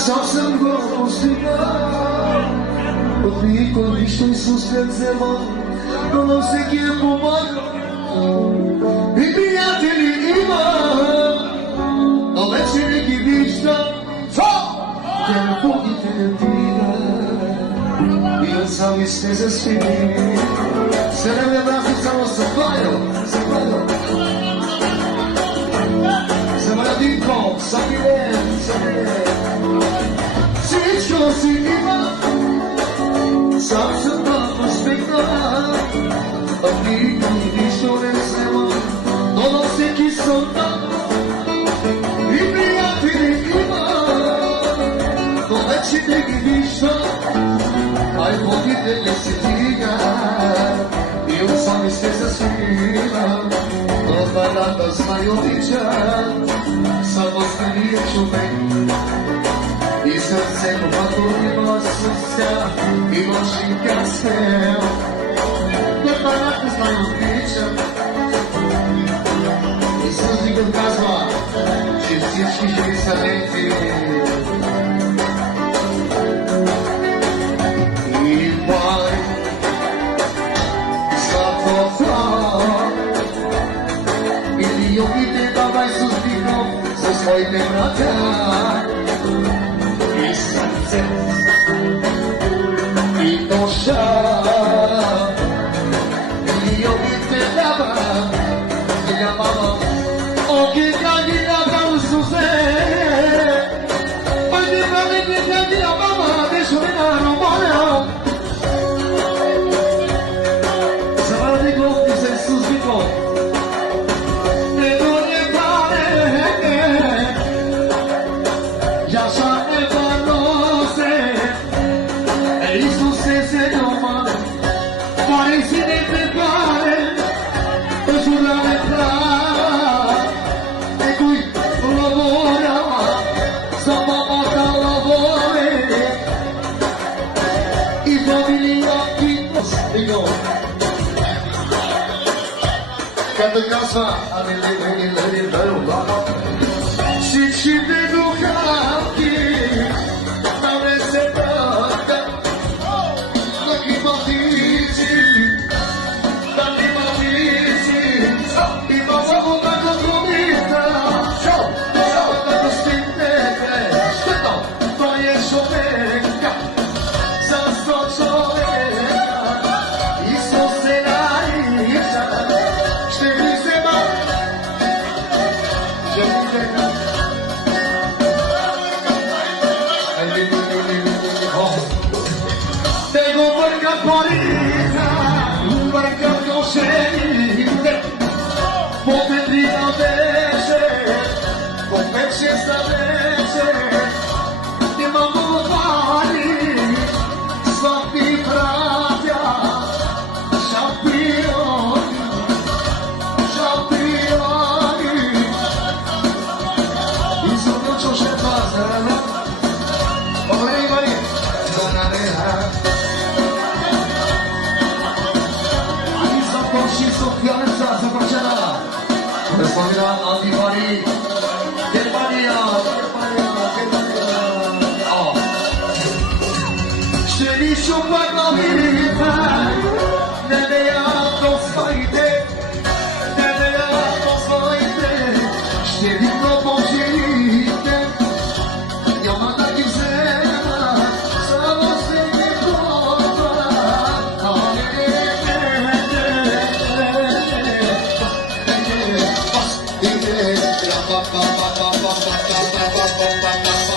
Sam sam go postigao, od nikoli što Isus kad zema, ono se je pomagao. I prijatelji ima, a veći neki višta, te ne pogite tira, i on sami ste za svimi. Se ne me vrati samo sa pajom, sa Maradinkom, sa Milem, sa Milem. Всичко си има, сам съм много спекна, а никой нищо не взема, но на всеки съм там. И приятели има, но вече не ги виждам, ай водите не се дига, и от сами се засвива, но дваната знай обича, само стария човек. И сърцето пътно има сърця, и нощинка свел. Непарата знай обичам. И сълзникът казва, че всички жени са леки. И пай златота, или обите давай с вино за своите братя. И сърце, и душа, и обите дава, и мама, оки каги на сузе, оки каги на мама, дешо на романа. Завади глупи се сузбико, него не пане, яша. Pare si deve fare, e sulla metà, e qui lavora, sa mamma lavora, i famiglia qui dico, quando casa a ci vedo cacchi, avreste tocca, ma chi dici? Respondrá Antifari, Germania, Șterișu Parlamenta, Nenea Tosfaite, Nenea Tosfaite, Șterișu Poșerite, Iamata Gizena, Sava Sene Kota, Ba ba ba ba ba ba ba ba ba ba ba ba.